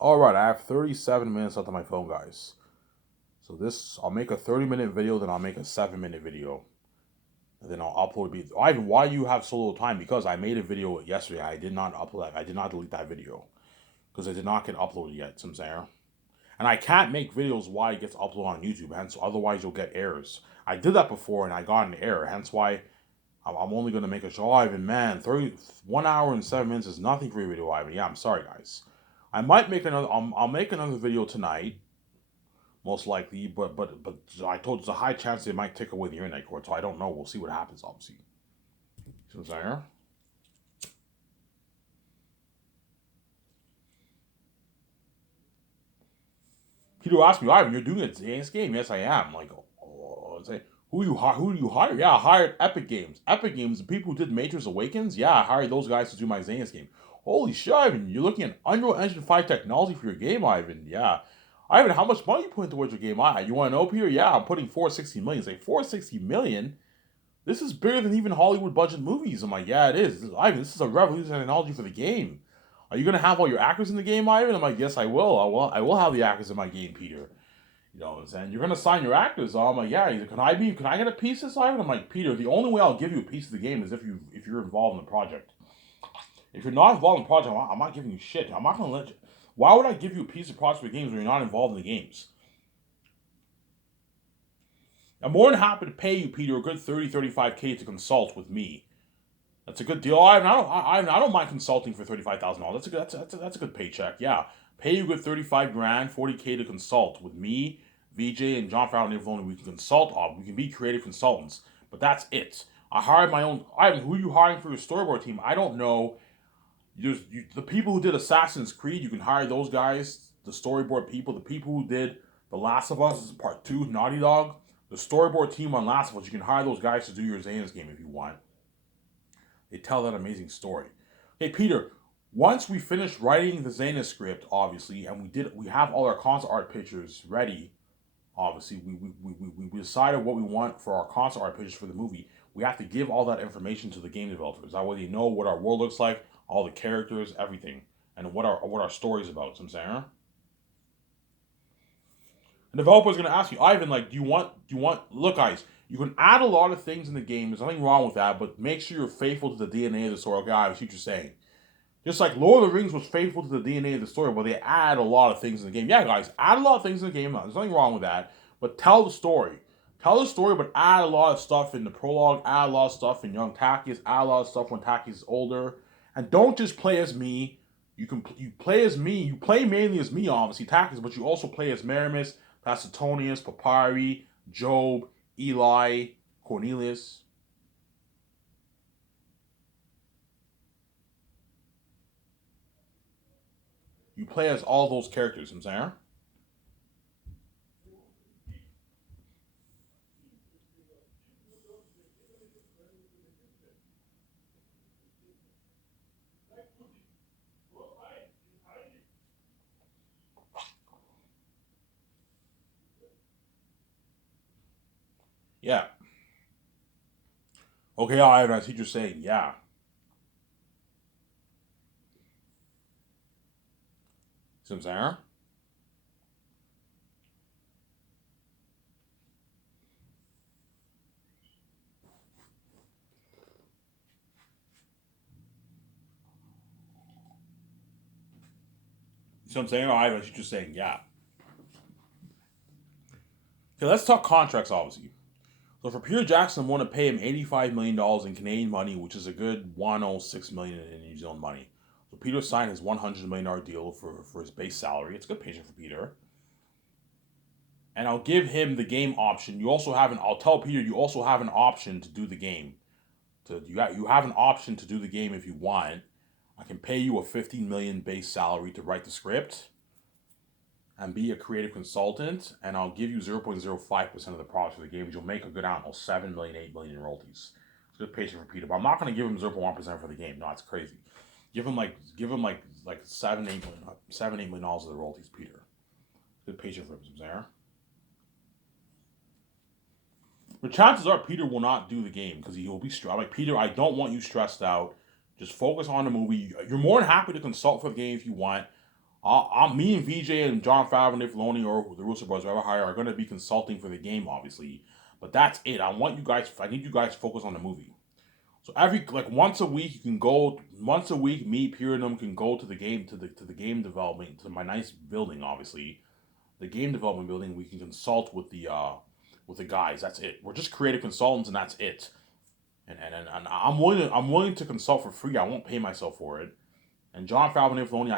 All right, I have 37 minutes left on my phone, guys. So I'll make a 30-minute video, then I'll make a 7-minute video, and then I'll upload it. Ivan, why do you have so little time? Because I made a video yesterday. I did not upload that. I did not delete that video because it did not get uploaded yet. Some saying, and I can't make videos while it gets uploaded on YouTube. Hence, otherwise you'll get errors. I did that before and I got an error. Hence why I'm only gonna make a show. Ivan, man, 1 hour and 7 minutes is nothing for your video, Ivan. Yeah, I'm sorry, guys. I might make another. I'll make another video tonight, most likely. But I told you there's a high chance they might take away the internet cord, so I don't know. We'll see what happens. Obviously, see what I'm saying? Peter asked me, Ivan, you're doing a dance game? Yes, I am. Like, oh, say, who do you hire? Yeah, I hired Epic Games. Epic Games, the people who did Matrix Awakens. Yeah, I hired those guys to do my Xanax game. Holy shit, Ivan! You're looking at Unreal Engine 5 technology for your game, Ivan. Yeah, Ivan, how much money you putting towards your game? You want to know, Peter? Yeah, I'm putting 460 million. Say 460 million. This is bigger than even Hollywood budget movies. I'm like, yeah, it is. Ivan, this is a revolutionary technology for the game. Are you gonna have all your actors in the game, Ivan? I'm like, yes, I will. I will have the actors in my game, Peter. You know what I'm saying? You're gonna sign your actors. I'm like, yeah. Can I get a piece of this, Ivan? I'm like, Peter, the only way I'll give you a piece of the game is if you're involved in the project. If you're not involved in the project, I'm not giving you shit. I'm not gonna let you. Why would I give you a piece of project for games when you're not involved in the games? I'm more than happy to pay you, Peter, a good 35K to consult with me. That's a good deal. I don't mind consulting for $35,000. That's a good paycheck. Yeah, pay you a good 35 grand, 40K to consult with me, VJ, and John Farrell and Nivoloni. We can consult on. We can be creative consultants, but that's it. I hired my own. Ivan, who are you hiring for your storyboard team? I don't know. The people who did Assassin's Creed. You can hire those guys. The storyboard people. The people who did The Last of Us Part Two, Naughty Dog. The storyboard team on Last of Us. You can hire those guys to do your Xana's game if you want. They tell that amazing story. Hey Peter, once we finished writing the Xena script, obviously, and we have all our concept art pictures ready. Obviously, we decided what we want for our concept art pictures for the movie. We have to give all that information to the game developers. That way they know what our world looks like, all the characters, everything, and what our story's about. So I'm saying, the developer's gonna ask you, Ivan, like, do you want? Look, guys, you can add a lot of things in the game. There's nothing wrong with that, but make sure you're faithful to the DNA of the story. Okay, I see what you're saying. Just like Lord of the Rings was faithful to the DNA of the story, but they add a lot of things in the game. Yeah, guys, add a lot of things in the game. There's nothing wrong with that. But tell the story. Tell the story, but add a lot of stuff in the prologue, add a lot of stuff in young Takis, add a lot of stuff when Takis is older. And don't just play as me. You play as me. You play mainly as me, obviously, Takis, but you also play as Maramus, Pacetonius, Papyri, Job, Eli, Cornelius. You play as all those characters, I'm saying. Yeah. Okay, I see what you're saying. Yeah. See what I'm saying? See what I'm saying? I see what you're saying. Yeah. Okay, let's talk contracts, obviously. So for Peter Jackson, I want to pay him $85 million in Canadian money, which is a good 106 million in New Zealand money. So Peter signed his $100 million deal for his base salary. It's a good paycheck for Peter. And I'll give him the game option. You also have an. I'll tell Peter you also have an option to do the game. You have an option to do the game if you want. I can pay you a 15 million base salary to write the script and be a creative consultant, and I'll give you 0.05% of the profits for the game, which you'll make a good amount, 7 million, 8 million in royalties. It's a good paycheck for Peter, but I'm not going to give him 0.1% for the game. No, it's crazy. Give him like 7, 8 million, $7, 8 million of the royalties, Peter. Good paycheck for him, there. But chances are Peter will not do the game because he will be stressed. Like, Peter, I don't want you stressed out. Just focus on the movie. You're more than happy to consult for the game if you want. Me and VJ and Jon Favreau, Dave Filoni, or the Russo brothers, whoever hire, are going to be consulting for the game, obviously. But that's it. I need you guys to focus on the movie. So once a week, you can go. Once a week, me, Peter, and them can go to the game to the game development to my nice building, obviously, the game development building. We can consult with the guys. That's it. We're just creative consultants, and that's it. And I'm willing to consult for free. I won't pay myself for it. And Jon Favreau and Filoni,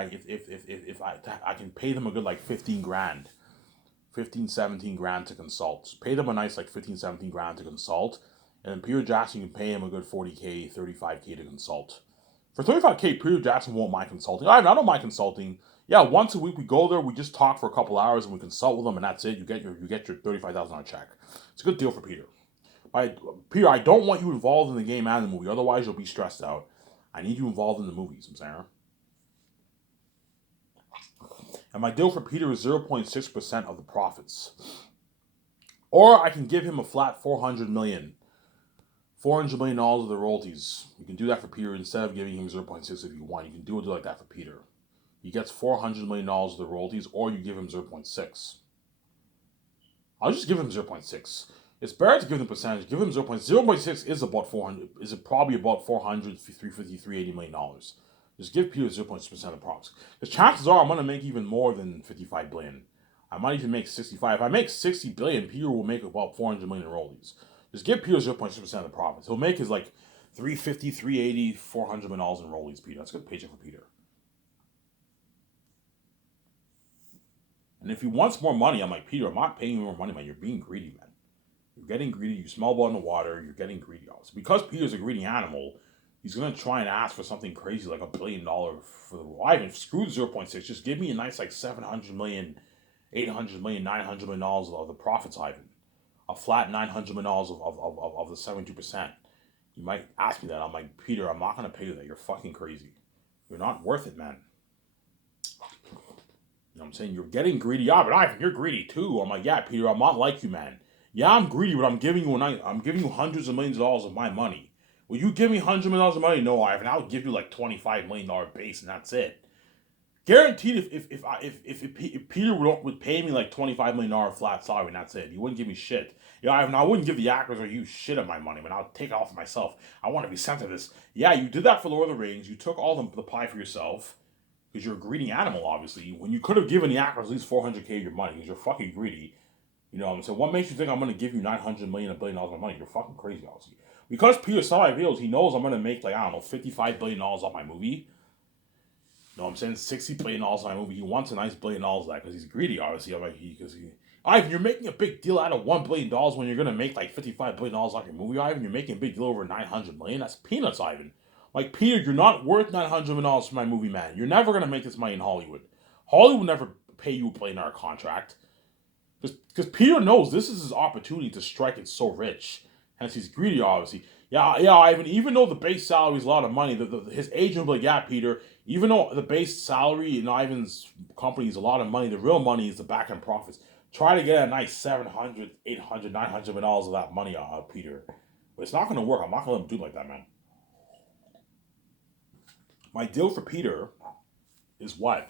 if I can pay them a good like 15 grand, 15 17 grand to consult. Pay them a nice like 15 17 grand to consult. And then Peter Jackson, you can pay him a good 40K, 35K to consult. For 35K, Peter Jackson won't mind consulting. I don't mind consulting. Yeah, once a week we go there, we just talk for a couple hours and we consult with them, and that's it. You get your $35,000 check. It's a good deal for Peter. Peter, I don't want you involved in the game and the movie. Otherwise, you'll be stressed out. I need you involved in the movies, I'm saying. And my deal for Peter is 0.6% of the profits. Or I can give him a flat $400 million of the royalties. You can do that for Peter instead of giving him 0.6 if you want. You can do a deal like that for Peter. He gets $400 million of the royalties, or you give him 0.6. I'll just give him 0.6. It's better to give him percentage. Give him 0.6 is about 400. Is it probably about 400, 350, $380 million. Just give Peter 0.6% of the profits. Because chances are I'm going to make even more than 55 billion. I might even make 65. If I make 60 billion, Peter will make about 400 million in royalties. Just give Peter 0.6% of the profits. He'll make his like 350, 380, $400 million in royalties, Peter. That's a good paycheck for Peter. And if he wants more money, I'm like, Peter, I'm not paying you more money, man. You're being greedy, man. You're getting greedy. You smell blood in the water. You're getting greedy. Also. Because Peter's a greedy animal, he's going to try and ask for something crazy like $1 billion for the Ivan. Screw 0.6. Just give me a nice like 700 million, 800 million, $900 million of the profits, Ivan. A flat $900 million of the 72%. You might ask me that. I'm like, Peter, I'm not going to pay you that. You're fucking crazy. You're not worth it, man. You know what I'm saying? You're getting greedy. Yeah, but Ivan, you're greedy too. I'm like, yeah, Peter, I'm not like you, man. Yeah, I'm greedy, but I'm giving you hundreds of millions of dollars of my money. Will you give me $100 million of money? No, Ivan, I'll give you like $25 million base, and that's it. Guaranteed, if Peter would pay me like $25 million flat salary, and that's it, he wouldn't give me shit. Yeah, Ivan, I wouldn't give the actors or you shit of my money, but I'll take it all for myself. I want to be sensitive to this. Yeah, you did that for Lord of the Rings. You took all the pie for yourself because you're a greedy animal, obviously. When you could have given the actors at least $400K of your money because you're fucking greedy. You know what I'm saying? What makes you think I'm going to give you $900 million, $1 billion of my money? You're fucking crazy, obviously. Because Peter saw my videos, he knows I'm going to make, like, I don't know, $55 billion off my movie. You know what I'm saying? $60 billion off my movie. He wants a nice $1 billion of that because he's greedy, obviously. I'm like, Ivan, you're making a big deal out of $1 billion when you're going to make, like, $55 billion off your movie, Ivan. You're making a big deal over $900 million. That's peanuts, Ivan. Like, Peter, you're not worth $900 million for my movie, man. You're never going to make this money in Hollywood. Hollywood will never pay you a $1 billion contract. Because Peter knows this is his opportunity to strike it so rich. Hence, he's greedy, obviously. Yeah, Ivan, even though the base salary is a lot of money, his agent will be like, yeah, Peter, even though the base salary in Ivan's company is a lot of money, the real money is the back-end profits. Try to get a nice $700, $800, $900 million of that money out of Peter. But it's not going to work. I'm not going to let him do it like that, man. My deal for Peter is what?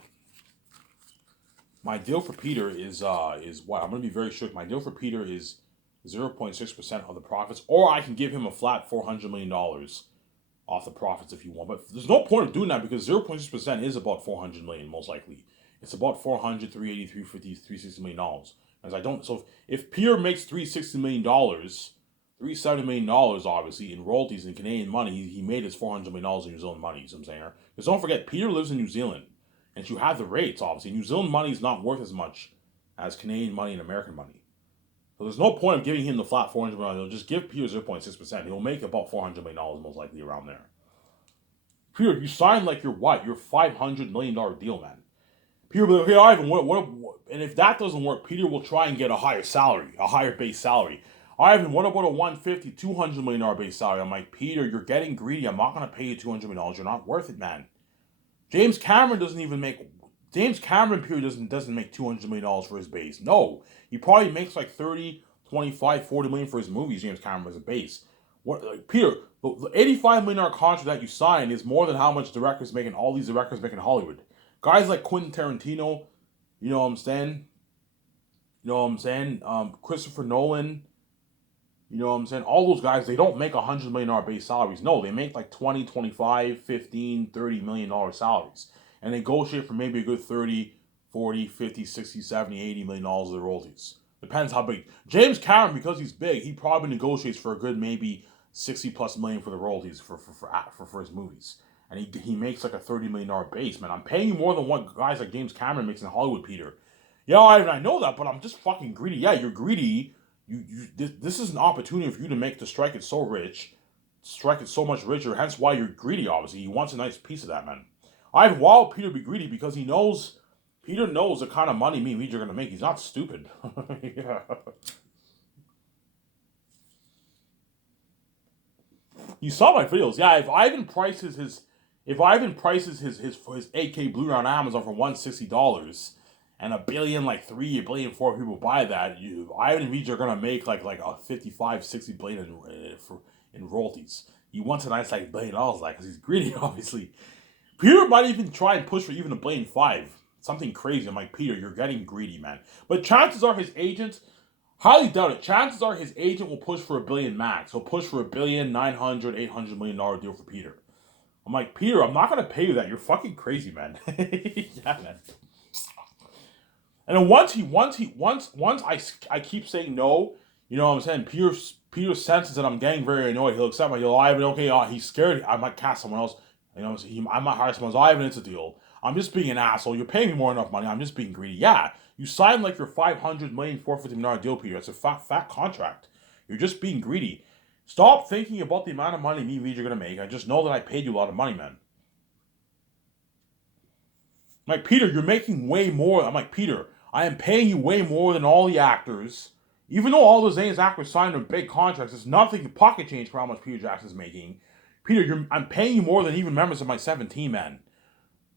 My deal for Peter is what? I'm going to be very strict. My deal for Peter is 0.6% of the profits, or I can give him a flat $400 million off the profits if you want. But there's no point of doing that because 0.6% is about $400 million, most likely. It's about 400, 380, 350, 360 million dollars. As I don't, so if Peter makes $360 million, $370 million, obviously, in royalties in Canadian money, he made his $400 million in New Zealand money, you know what I'm saying? Because don't forget, Peter lives in New Zealand. And you have the rates, obviously. New Zealand money is not worth as much as Canadian money and American money. So there's no point of giving him the flat $400 million. He'll just give Peter 0.6%. He'll make about $400 million most likely around there. Peter, you signed like your what? Your $500 million deal, man. Peter will be like, hey, Ivan, what? And if that doesn't work, Peter will try and get a higher salary, a higher base salary. Ivan, what about a $150, $200 million base salary? I'm like, Peter, you're getting greedy. I'm not going to pay you $200 million. You're not worth it, man. James Cameron Peter doesn't make $200 million for his base. No. He probably makes like 30, 25, 40 million for his movies, James Cameron, as a base. Peter, the $85 million contract that you signed is more than how much all these directors make in Hollywood. Guys like Quentin Tarantino, you know what I'm saying? You know what I'm saying? Christopher Nolan, you know what I'm saying? All those guys, they don't make $100 million base salaries. No, they make like 20, 25, 15, $30 million salaries. And they negotiate for maybe a good 30, 40, 50, 60, 70, $80 million of the royalties. Depends how big. James Cameron, because he's big, he probably negotiates for a good maybe 60 plus million for the royalties for his movies. And he makes like a $30 million base, man. I'm paying you more than what guys like James Cameron makes in Hollywood, Peter. Yeah, I know that, but I'm just fucking greedy. Yeah, you're greedy. This is an opportunity for you to strike it so rich, strike it so much richer. Hence why you're greedy. Obviously, he wants a nice piece of that, man. I've wowed Peter to be greedy because Peter knows the kind of money me and Reed are gonna make. He's not stupid. Yeah. You saw my videos. Yeah, if Ivan prices his 8K Blu-ray on Amazon for $160 and $1.3 billion people buy that, Ivan and Reed are gonna make like a 55, 60 billion in royalties. He wants a nice like $1 billion like because he's greedy, obviously. Peter might even try and push for even $1.5 billion. Something crazy. I'm like, Peter, you're getting greedy, man. But chances are his agents, highly doubt it. Chances are his agent will push for $1 billion max. He'll push for $1.9 $800 million deal for Peter. I'm like, Peter, I'm not gonna pay you that. You're fucking crazy, man. Yeah, man. And then once I keep saying no, you know what I'm saying? Peter senses that I'm getting very annoyed. He'll accept my deal. Ivan, okay, he's scared. I might cast someone else. You know, I might hire someone else. Ivan, it's a deal. I'm just being an asshole. You're paying me more than enough money. I'm just being greedy. Yeah, you signed like your $500 million, $450 million deal, Peter. It's a fat contract. You're just being greedy. Stop thinking about the amount of money me and Reed are gonna make. I just know that I paid you a lot of money, man. I'm like, Peter, you're making way more. I'm like, Peter, I am paying you way more than all the actors. Even though all those names actors signed them big contracts, it's nothing pocket change for how much Peter Jackson's making. Peter, I'm paying you more than even members of my 17 man.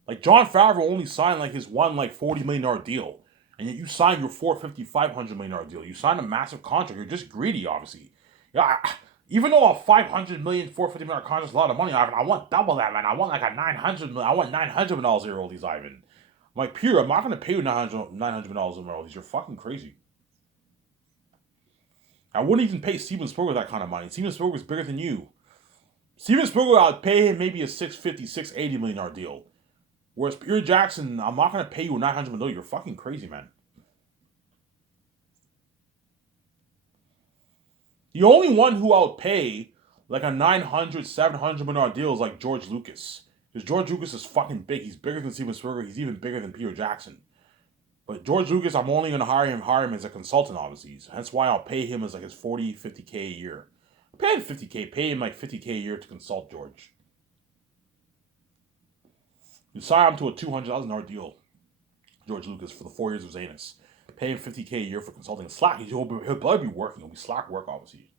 Like Jon Favreau only signed like his one like $40 million deal, and yet you signed your $450, $500 million deal. You signed a massive contract. You're just greedy, obviously. Yeah, even though a $500 million, $450 million contract is a lot of money, Ivan, I want double that, man. I want like a $900 million. I want $900 million in royalties, Ivan. I'm like, Peter, I'm not gonna pay you $900 million in royalties. You're fucking crazy. I wouldn't even pay Steven Spielberg that kind of money. Steven Spielberg is bigger than you. Steven Spielberg, I'd pay him maybe a $650, $680 million deal. Whereas Peter Jackson, I'm not gonna pay you $900 million. You're fucking crazy, man. The only one who I would pay like a $900, $700 million deal is like George Lucas. Because George Lucas is fucking big. He's bigger than Steven Spielberg. He's even bigger than Peter Jackson. But George Lucas, I'm only going to hire him as a consultant, obviously. That's why I'll pay him as like his 40, 50K a year. Pay him 50K. Pay him like 50K a year to consult George. You sign him to a $200,000 deal, George Lucas, for the 4 years of Zanus. Pay him 50K a year for consulting. Slack, he'll probably be working. It'll be slack work, obviously.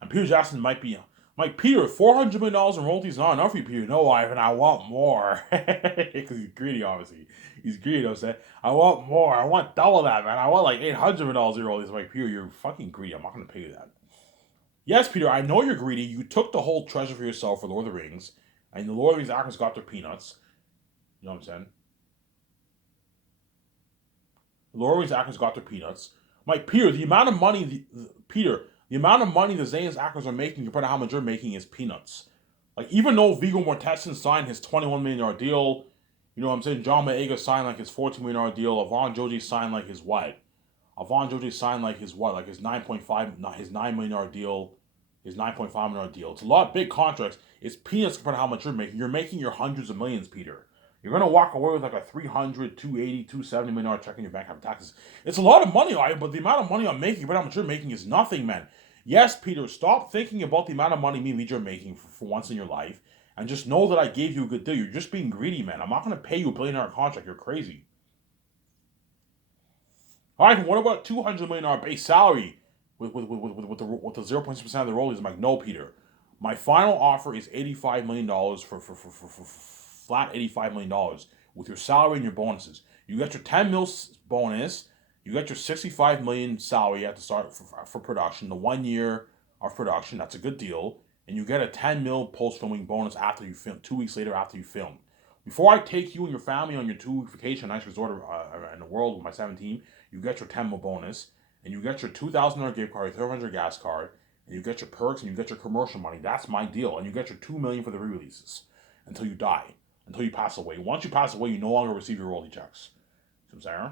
And Peter Jackson might be like, Peter, $400 million in royalties is not enough for you, Peter. No, Ivan, I want more. Because he's greedy, obviously. He's greedy, I'm saying. I want more. I want double that, man. I want like $800 million in royalties. I'm like, Peter, you're fucking greedy. I'm not going to pay you that. Yes, Peter, I know you're greedy. You took the whole treasure for yourself for Lord of the Rings. And the Lord of the Rings actors got their peanuts. You know what I'm saying? The Lord of the Rings actors got their peanuts. I'm like, Peter, the amount of money... The amount of money the Zayn's actors are making compared to how much you're making is peanuts. Like, even though Viggo Mortensen signed his $21 million deal, you know what I'm saying? John Boyega signed like his $14 million deal. Avon Joji signed like his what? Avon Joji signed like his what? Like his his $9 million deal, his $9.5 million deal. It's a lot of big contracts. It's peanuts compared to how much you're making. You're making your hundreds of millions, Peter. You're going to walk away with like a $300, $280, $270 million check in your bank after taxes. It's a lot of money, but the amount of money I'm making, but how much you're making is nothing, man. Yes, Peter, stop thinking about the amount of money me and Leach are making for once in your life, and just know that I gave you a good deal. You're just being greedy, man. I'm not going to pay you a $1 billion contract. You're crazy. All right, what about $200 million base salary with the 0.6% of the rollies? I'm like, no, Peter. My final offer is $85 million for flat $85 million with your salary and your bonuses. You got your 10 mil bonus. You got your $65 million salary at the start for production. The 1 year of production, that's a good deal. and you get a 10 mil post-filming bonus after you film, 2 weeks later after you film. Before I take you and your family on your 2-week vacation, nice resort in the world with my 17, you get your 10 mil bonus, and you get your $2,000 gift card, your $1,300 gas card, and you get your perks, and you get your commercial money. That's my deal. And you get your $2 million for the re-releases until you die, until you pass away. Once you pass away, you no longer receive your royalty checks. See what I'm saying?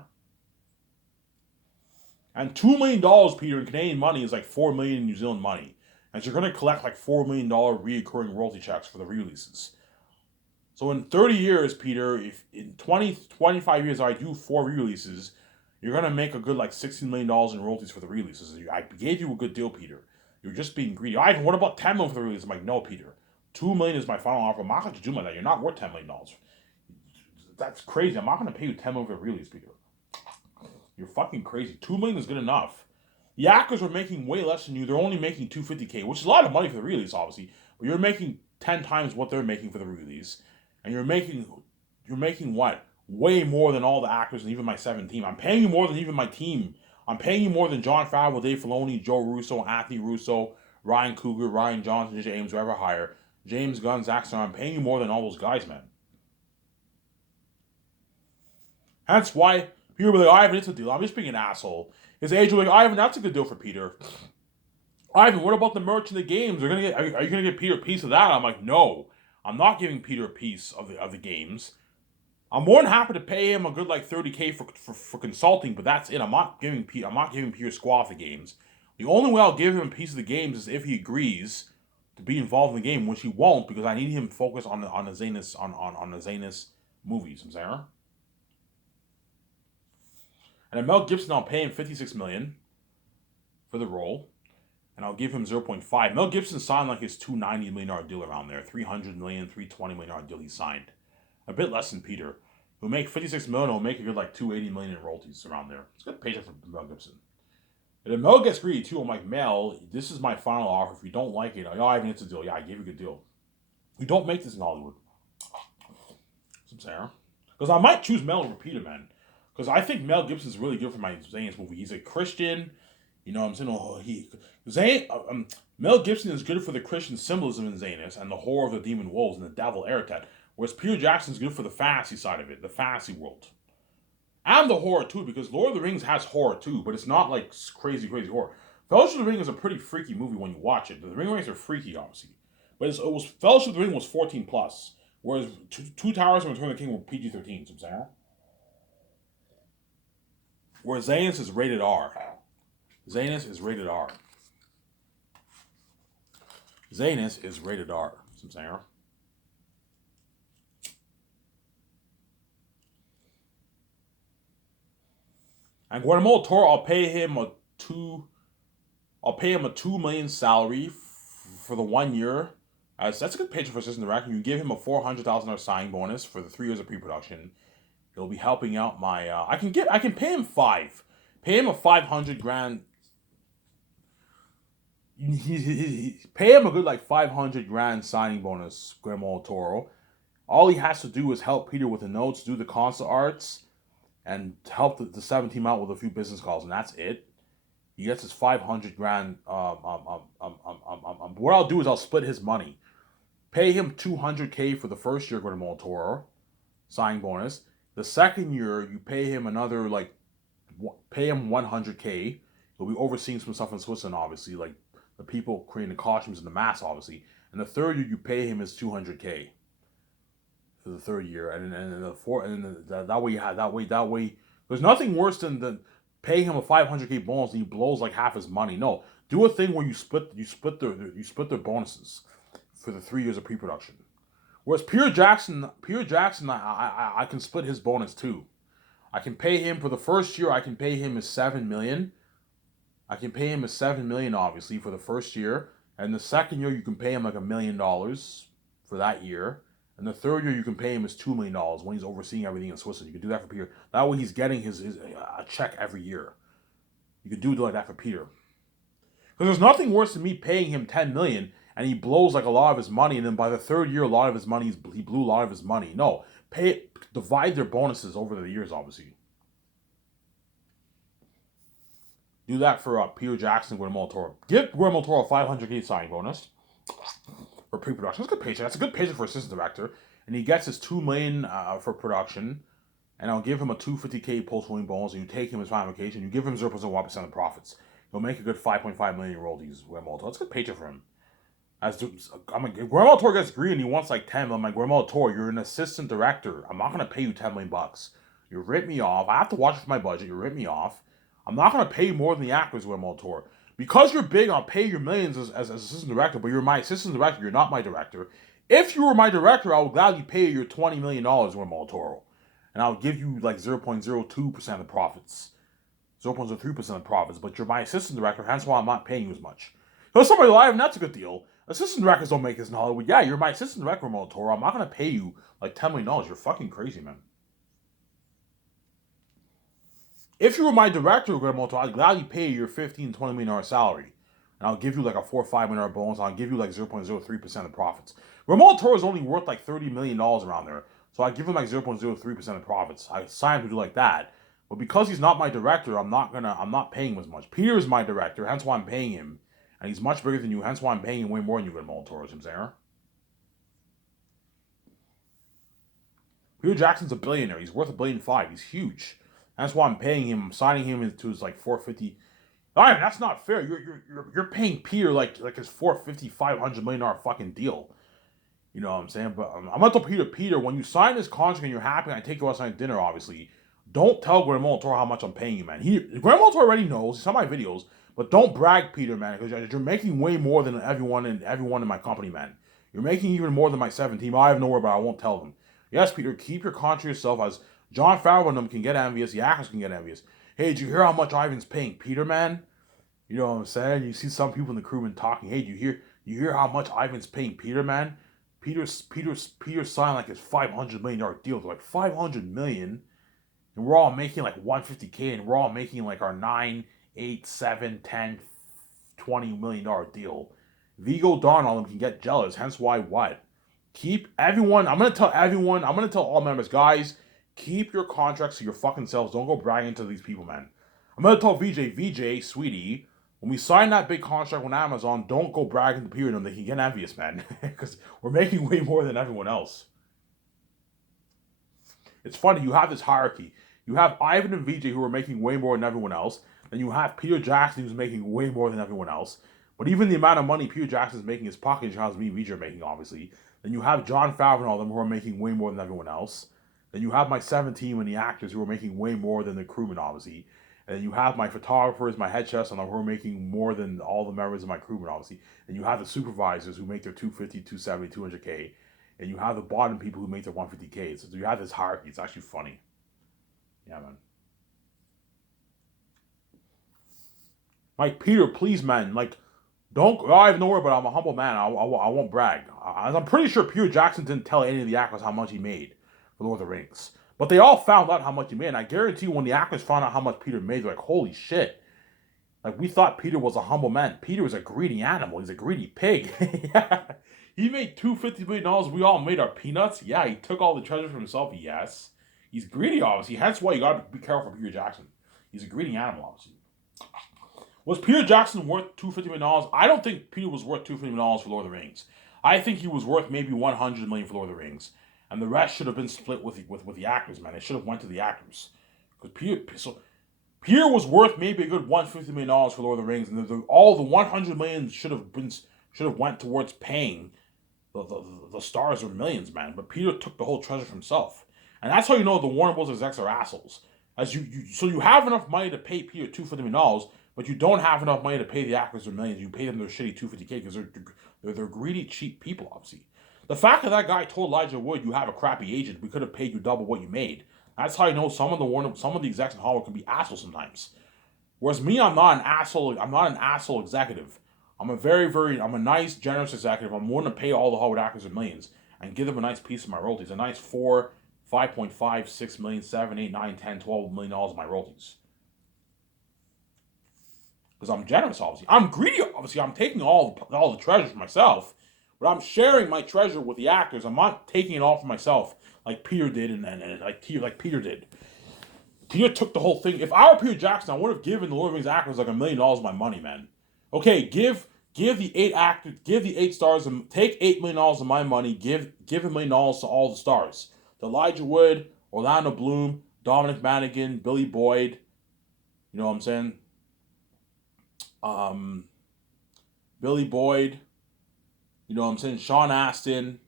And $2 million, Peter, in Canadian money is like $4 million in New Zealand money. And so you're going to collect like $4 million reoccurring royalty checks for the releases. So in 30 years, Peter, if in 25 years I do 4 releases, you're going to make a good like $16 million in royalties for the releases. I gave you a good deal, Peter. You're just being greedy. Ivan, what about 10 million for the release? I'm like, no, Peter. 2 million is my final offer. I'm not going to do that. You're not worth $10 million. That's crazy. I'm not going to pay you 10 million for the release, Peter. You're fucking crazy. 2 million is good enough. The actors are making way less than you. They're only making $250K, which is a lot of money for the release, obviously. But you're making 10 times what they're making for the release, and you're making what? Way more than all the actors and even my 7 team. I'm paying you more than even my team. I'm paying you more than Jon Favreau, Dave Filoni, Joe Russo, Anthony Russo, Ryan Coogler, Ryan Johnson, James, whoever hire, James Gunn, Zack Snyder. I'm paying you more than all those guys, man. That's why people were like, Ivan, it's a deal. I'm just being an asshole. His agent was like, Ivan, that's a good deal for Peter. Ivan, what about the merch and the games? Are you gonna get Peter a piece of that? I'm like, no, I'm not giving Peter a piece of the games. I'm more than happy to pay him a good like $30K for consulting, but that's it. I'm not giving Peter squaw the games. The only way I'll give him a piece of the games is if he agrees to be involved in the game, which he won't, because I need him to focus on the Zanus movies. I'm saying. And then Mel Gibson, I'll pay him $56 million for the role, and I'll give him 0.5. Mel Gibson signed like his $290 million deal around there, $300 million, $320 million deal he signed. A bit less than Peter. He'll make $56 million, he'll make a good like $280 million in royalties around there. It's a good paycheck for Mel Gibson. And if Mel gets greedy too, I'm like, Mel, this is my final offer. If you don't like it, Ivan, it's a deal. Yeah, I gave you a good deal. We don't make this in Hollywood. Some Sarah. Because I might choose Mel over Peter, man. Because I think Mel Gibson's really good for my Zane's movie. He's a Christian. You know what I'm saying? Mel Gibson is good for the Christian symbolism in Zanus and the horror of the demon wolves and the devil Eretet. Whereas Peter Jackson's good for the fantasy side of it, the fantasy world. And the horror too, because Lord of the Rings has horror too, but it's not like crazy horror. Fellowship of the Ring is a pretty freaky movie when you watch it. The Ring Raiders are freaky, obviously. But Fellowship of the Ring was 14+, whereas Two Towers and Return of the King were PG-13, so I'm saying. Whereas Zanus is rated R. Zanus is rated R. Zanus is rated R, so I'm saying. And Guillermo del Toro, I'll pay him a $2 million salary for the 1 year. That's a good paycheck for assistant director. You give him a $400,000 signing bonus for the 3 years of pre-production. He'll be helping out my. I can pay him $5. Pay him a $500,000. Pay him a good like $500,000 signing bonus. Guillermo del Toro. All he has to do is help Peter with the notes, do the concept arts, and help the 7 team out with a few business calls, and that's it. He gets his $500,000. What I'll do is I'll split his money. Pay him $200K for the first year, Guillermo del Toro, signing bonus. The second year, you pay him pay him $100K. He'll be overseeing some stuff in Switzerland, obviously, like the people creating the costumes and the masks, obviously. And the third year, you pay him his $200K for the third year, and the fourth, and that way. There's nothing worse than paying him a $500K bonus and he blows like half his money. No, do a thing where you split their bonuses for the 3 years of pre-production. Whereas Peter Jackson, I can split his bonus too. I can pay him for the first year. I can pay him his $7 million. I can pay him his $7 million, obviously, for the first year, and the second year you can pay him like $1 million for that year. And the third year, you can pay him his $2 million when he's overseeing everything in Switzerland. You can do that for Peter. That way, he's getting his a check every year. You could do it like that for Peter. Because there's nothing worse than me paying him $10 million and he blows like a lot of his money, and then by the third year, he blew a lot of his money. No, divide their bonuses over the years, obviously. Do that for Peter Jackson, Guillermo del Toro. Give Guillermo del Toro a $500K signing bonus. for pre-production. That's a good paycheck. That's a good paycheck for assistant director. And he gets his $2 million for production, and I'll give him a $250K post-rolling bonus, and you take him his final vacation, you give him 0.1% of profits. He'll make a good $5.5 million in royalties, Guillermo. That's a good paycheck for him. If Guillermo del Toro gets greedy and he wants like 10, I'm like, Guillermo del Toro, you're an assistant director. I'm not gonna pay you $10 million. You rip me off. I have to watch it for my budget. You rip me off. I'm not gonna pay you more than the actors, Guillermo del Toro. Because you're big, I'll pay you millions as assistant director, but you're my assistant director, you're not my director. If you were my director, I would gladly pay you your $20 million, Guillermo del Toro. And I'll give you like 0.02% of profits. 0.03% of profits, but you're my assistant director, hence why I'm not paying you as much. So somebody live, and that's a good deal. Assistant directors don't make this in Hollywood. Yeah, you're my assistant director, Guillermo del Toro. I'm not gonna pay you like $10 million. You're fucking crazy, man. If you were my director, Guillermo del Toro, I'd gladly pay you your $15, $20 million salary. And I'll give you like a $4 or $5 million bonus. I'll give you like 0.03% of profits. Guillermo del Toro is only worth like $30 million around there. So I give him like 0.03% of profits. I signed him to do like that. But because he's not my director, I'm not paying him as much. Peter is my director, hence why I'm paying him. And he's much bigger than you, hence why I'm paying him way more than you, Guillermo del Toro, Sarah. Peter Jackson's a billionaire. He's worth $1.5 billion. He's huge. That's why I'm paying him. I'm signing him into his like 450. All right, that's not fair. You're paying Peter like his 450, $500 million fucking deal. You know what I'm saying? But I'm gonna tell Peter, when you sign this contract and you're happy, and I take you outside to dinner, obviously, don't tell Guillermo del Toro how much I'm paying you, man. Guillermo del Toro already knows. He saw my videos, but don't brag, Peter, man, because you're making way more than everyone in my company, man. You're making even more than my 7 team. I have nowhere, but I won't tell them. Yes, Peter, keep your contract to yourself, as Jon Favreau and them can get envious, the actors can get envious. Hey, did you hear how much Ivan's paying Peter, man? You know what I'm saying? You see some people in the crewman talking. Hey, you hear how much Ivan's paying Peter, man? Peter signed like his $500 million deal. They're like $500 million, and we're all making like $150K, and we're all making like our 9, 8, 7, 10, $20 million deal. Vigo Don on them can get jealous. Hence why what? Keep everyone. I'm gonna tell all members, guys, keep your contracts to your fucking selves. Don't go bragging to these people, man. I'm gonna tell VJ, sweetie, when we sign that big contract with Amazon, don't go bragging to Peter and them. They can get envious, man, because we're making way more than everyone else. It's funny, you have this hierarchy. You have Ivan and VJ who are making way more than everyone else. Then you have Peter Jackson who's making way more than everyone else. But even the amount of money Peter Jackson is making, his pocket has me and VJ are making, obviously. Then you have Jon Favreau and all them who are making way more than everyone else. Then you have my 7 team and the actors who are making way more than the crewmen, obviously. And then you have my photographers, my head chefs, and who are making more than all the members of my crewmen, obviously. And you have the supervisors who make their 250, 270, 200K. And you have the bottom people who make their 150K. So you have this hierarchy. It's actually funny. Yeah, man. Like, Peter, please, man. Like, don't. I have nowhere, but I'm a humble man. I won't brag. I'm pretty sure Peter Jackson didn't tell any of the actors how much he made for Lord of the Rings. But they all found out how much he made. And I guarantee you, when the actors found out how much Peter made, they're like, holy shit. Like, we thought Peter was a humble man. Peter was a greedy animal. He's a greedy pig. Yeah. He made $250 million. We all made our peanuts. Yeah, he took all the treasure for himself. Yes. He's greedy, obviously. Hence why you gotta be careful for Peter Jackson. He's a greedy animal, obviously. Was Peter Jackson worth $250 million? I don't think Peter was worth $250 million for Lord of the Rings. I think he was worth maybe $100 million for Lord of the Rings. And the rest should have been split with the actors, man. It should have went to the actors. Because Peter was worth maybe a good $150 million for Lord of the Rings, and all the $100 million should have went towards paying the stars or millions, man. But Peter took the whole treasure for himself, and that's how you know the Warner Bros. Execs are assholes. As you have enough money to pay Peter $250 million, but you don't have enough money to pay the actors their millions. You pay them their shitty $250K because they're greedy, cheap people, obviously. The fact that guy told Elijah Wood, you have a crappy agent, we could have paid you double what you made. That's how you know some of the execs in Hollywood can be assholes sometimes. Whereas me, I'm not an asshole. I'm not an asshole executive. I'm a nice, generous executive. I'm willing to pay all the Hollywood actors their millions and give them a nice piece of my royalties. A nice 4, 5.5, 6 million, 7, 8, 9, 10, $12 million of my royalties. Because I'm generous, obviously. I'm greedy, obviously. I'm taking all the treasure for myself. But I'm sharing my treasure with the actors. I'm not taking it all for myself like Peter did and like Peter did. Peter took the whole thing. If I were Peter Jackson, I would have given the Lord of the Rings actors like $1 million of my money, man. Okay, give Give the 8 actors, give the 8 stars, and take $8 million of my money. Give $1 million to all the stars. To Elijah Wood, Orlando Bloom, Dominic Monaghan, Billy Boyd. You know what I'm saying? Billy Boyd. You know what I'm saying? Sean Astin,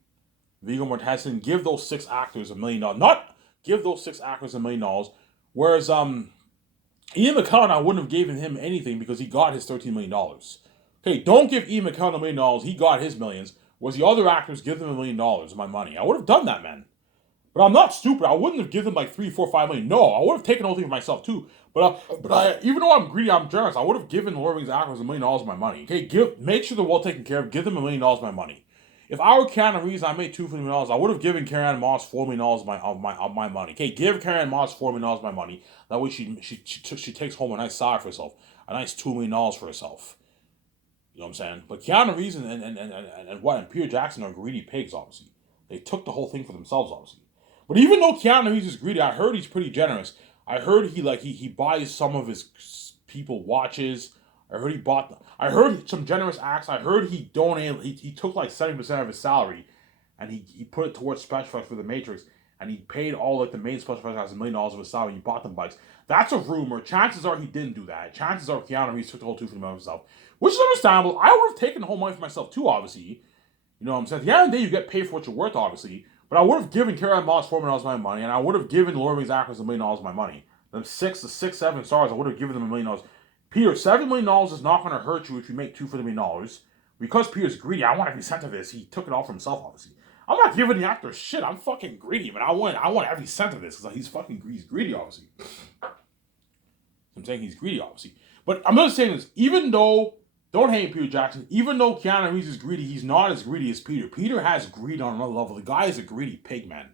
Viggo Mortensen. Give those 6 actors $1 million. Not give those 6 actors $1 million. Whereas Ian McKellen, I wouldn't have given him anything because he got his $13 million. Okay, don't give Ian McKellen $1 million. He got his millions. Whereas the other actors, give them $1 million of my money. I would have done that, man. But I'm not stupid. I wouldn't have given them like 3, 4, 5 million. No, I would have taken everything for myself too. But even though I'm greedy, I'm generous. I would have given Lord of the Rings actors $1 million of my money. Okay, make sure they're well taken care of. Give them $1 million of my money. If I were Keanu Reeves, I made $250 million. I would have given Karen Moss $4 million of my money. Okay, give Karen Moss $4 million of my money. That way she takes home a nice salary for herself, a nice $2 million for herself. You know what I'm saying? But Keanu Reeves and Peter Jackson are greedy pigs. Obviously, they took the whole thing for themselves. Obviously, but even though Keanu Reeves is greedy, I heard he's pretty generous. I heard he buys some of his people watches. I heard some generous acts. I heard he donated. He took like 70% of his salary, and he put it towards special effects for The Matrix, and he paid all like the main special effects guys $1 million of his salary. He bought them bikes. That's a rumor. Chances are he didn't do that. Chances are Keanu Reeves took the whole $250 million himself, which is understandable. I would have taken the whole money for myself too. Obviously, you know what I'm saying. At the end of the day, you get paid for what you're worth. Obviously, but I would have given Karen Moss $4 million of my money, and I would have given Lord of the Rings actors $1 million of my money. The 6, 7 stars, I would have given them $1 million. Peter, $7 million is not going to hurt you if you make $250 million. Because Peter's greedy, I want every cent of this. He took it all for himself, obviously. I'm not giving the actor shit. I'm fucking greedy, but I want every cent of this because he's greedy, obviously. I'm saying he's greedy, obviously. But I'm just saying this, even though, don't hate Peter Jackson, even though Keanu Reeves is greedy, he's not as greedy as Peter. Peter has greed on another level. The guy is a greedy pig, man.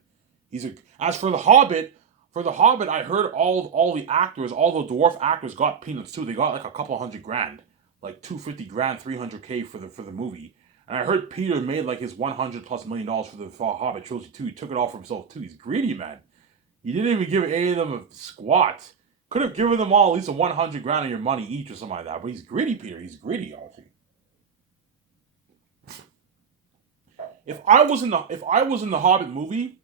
As for The Hobbit, I heard all the actors, all the dwarf actors got peanuts too. They got like a couple $100,000, like $250,000, $300K for the movie. And I heard Peter made like his $100+ million for the Hobbit trilogy too. He took it all for himself too. He's greedy, man. He didn't even give any of them a squat. Could have given them all at least a $100,000 of your money each or something like that. But he's greedy, Peter. He's greedy, obviously. If I was in the Hobbit movie.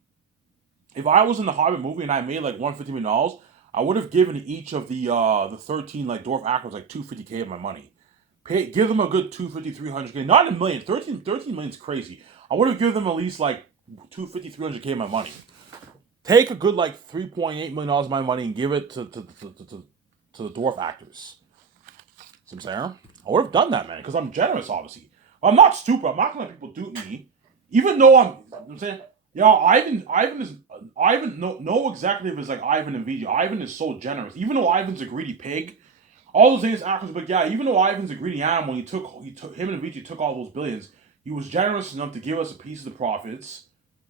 If I was in the Hobbit movie and I made like $150 million, I would have given each of the 13 like dwarf actors like $250K of my money. Give them a good $250, $300K, not $1 million. 13 million is crazy. I would have given them at least like $250, $300K of my money. Take a good like $3.8 million of my money and give it to the dwarf actors. See what I'm saying? I would have done that, man, because I'm generous, obviously. I'm not stupid. I'm not gonna let people dupe me, even though I'm saying. Yeah, Ivan no executive is like Ivan and VJ. Ivan is so generous. Even though Ivan's a greedy pig, all those things actors, but yeah, even though Ivan's a greedy animal, he took him and VJ took all those billions. He was generous enough to give us a piece of the profits.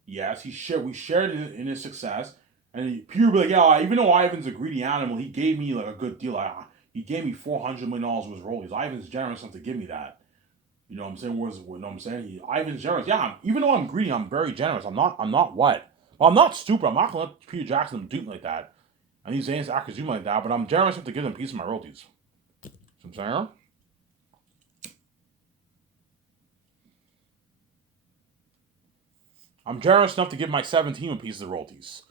Yes, we shared in his success. And Peter be like, yeah, even though Ivan's a greedy animal, he gave me like a good deal. He gave me $400 million of his royalties. Ivan's generous enough to give me that. You know what I'm saying? You know what I'm saying? Ivan's generous. Yeah, even though I'm greedy, I'm very generous. I'm not what? Well, I'm not stupid. I'm not going to let Peter Jackson dupe me like that. And these Zane's actors do me like that, but I'm generous enough to give them a piece of my royalties. You know what I'm saying? I'm generous enough to give my 17 a piece of the royalties.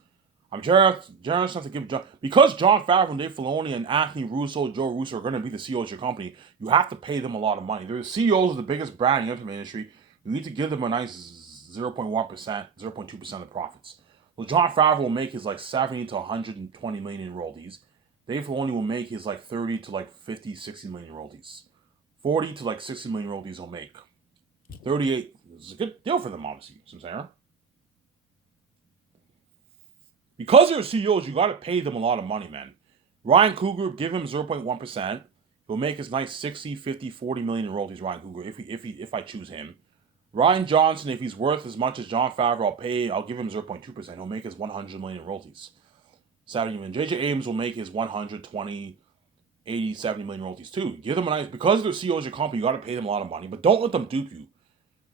I'm generous enough to give because Jon Favreau and Dave Filoni and Anthony Russo, Joe Russo are going to be the CEOs of your company. You have to pay them a lot of money. They're the CEOs of the biggest brand in the entertainment industry. You need to give them a nice 0.1%, 0.2% of the profits. Well, Jon Favreau will make his like 70 to 120 million in royalties. Dave Filoni will make his like 30 to like 50, 60 million royalties. 40 to like 60 million royalties he'll make. 38 is a good deal for them, obviously. You know what I'm saying? Because they're CEOs, you got to pay them a lot of money, man. Ryan Coogler, give him 0.1%. He'll make his nice 60, 50, 40 million in royalties, Ryan Coogler, if I choose him. Ryan Johnson, if he's worth as much as Jon Favreau, I'll give him 0.2%. He'll make his 100 million in royalties. Saturday evening. J.J. Abrams will make his 120, 80, 70 million royalties too. Give them a nice, because they're CEOs of your company, you got to pay them a lot of money, but don't let them dupe you.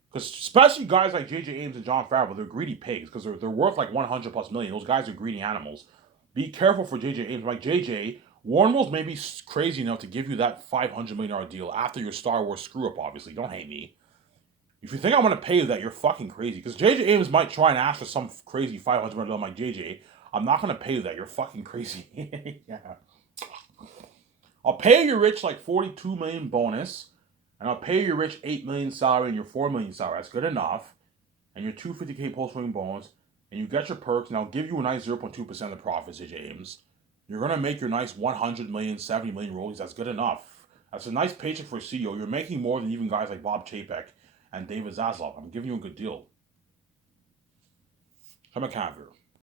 Because especially guys like J.J. Abrams and Jon Favreau, they're greedy pigs because they're worth like 100+ million. Those guys are greedy animals. Be careful for J.J. Abrams. Like J.J., Warren Wolf may be crazy enough to give you that $500 million deal after your Star Wars screw up, obviously. Don't hate me. If you think I'm going to pay you that, you're fucking crazy. Because J.J. Abrams might try and ask for some crazy $500 million deal like J.J. I'm not going to pay you that. You're fucking crazy. Yeah. I'll pay you rich like $42 million bonus, and I'll pay you rich $8 million salary and your $4 million salary. That's good enough. And your $250K post-winning bonus, and you get your perks, and I'll give you a nice 0.2% of the profits, J.J. Abrams. You're going to make your nice 100 million, 70 million rollies. That's good enough. That's a nice paycheck for a CEO. You're making more than even guys like Bob Chapek and David Zaslav. I'm giving you a good deal. I'm a caviar.